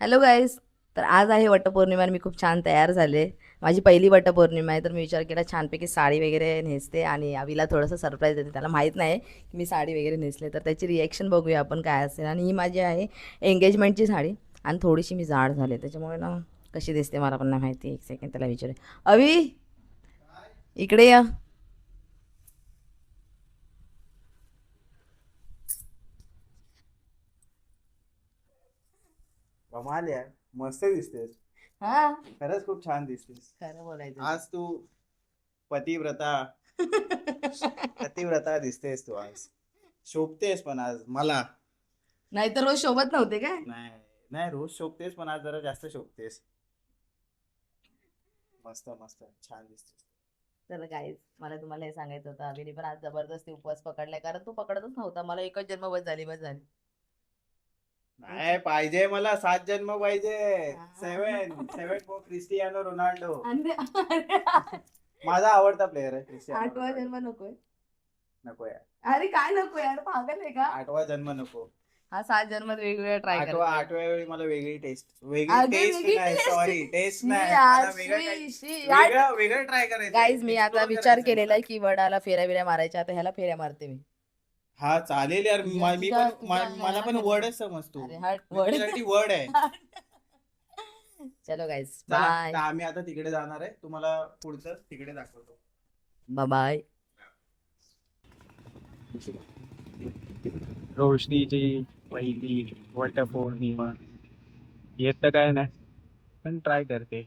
Hello guys. तर आज आहे वटपौर्णिमा आणि मी खूप छान तयार झाले. माझी पहिली वटपौर्णिमा आहे, तर मी विचार केला छानपैकी साडी वगैरे नेसते आणि अवीला थोडंसं सरप्राईज देते. त्याला माहीत नाही की मी साडी वगैरे नेसले, तर त्याची रिॲक्शन बघूया आपण काय असेल. आणि ही माझी आहे एंगेजमेंटची साडी आणि थोडीशी मी जाड झाले, त्याच्यामुळे ना कशी दिसते मला पण नाही माहिती. एक सेकंड त्याला विचारे. अवी, इकडे या. कमाल यार. मस्त दिसतेस. हा, खरंच खूप छान दिसतेस. खरं बोलायचं. आज तू पतिव्रता पतिव्रता दिसतेस तू आज. शोभतेस पण आज मला. नाहीतर रोज शोभत नव्हते काय? नाही नाही, रोज शोभतेस पण आज जरा जास्त शोभतेस. मस्त मस्त छान दिसतेस. तर गाईज, मला तुम्हाला हे सांगायचं होतं, अभिने पण आज जबरदस्ती उपवास पकडलाय, कारण तू पकडतच नव्हता. मला एकच जन्म बस झाली, बस झाली. नाही पाहिजे, मला 7 जन्म पाहिजे. हा. सेवन सेवन फॉर क्रिस्टियानो रोनाल्डो. आणि माझा आवडता प्लेअर आहे क्रिस्टियानो आठवा रोनाल्डो. जन्म नकोय? नको यार. अरे काय नको यार, पागल आहे का? 8वा जन्म नको. हा, 7 जन्मात वेगवेगळ्या ट्राय करते. आठव्या वेळी मला वेगळी टेस्ट, वेगळी अगं टेस्ट वेगळी नाही, टेस्ट. सॉरी टेस्ट शी नाही, यार, मला शी शी यार. वेगळं वेगळं ट्राय करायचंय, गाईज, मी आता एक्सप्लोर विचार करायचंय केलेला मला. आहे की वडाला फेऱ्या बिऱ्या मारायच्या, आता ह्याला फेऱ्या मारते मी. हा चालेल यार. मी तुझ्या पण तुझ्या मला ह्याला पण फेऱ्या. वर्डच समजतो. अरे हट मी वड. तुझ्यासाठी वर्ड आहे. चलो गाईज, चला, तर बाय. आम्ही आता तिकडे जाणार आहे, तुम्हाला पुढचं तिकडे दाखवतो. Bye bye. रोशनीची पहिली वटपौर्णिमा. येत तर काय नाही, पण ट्राय करते.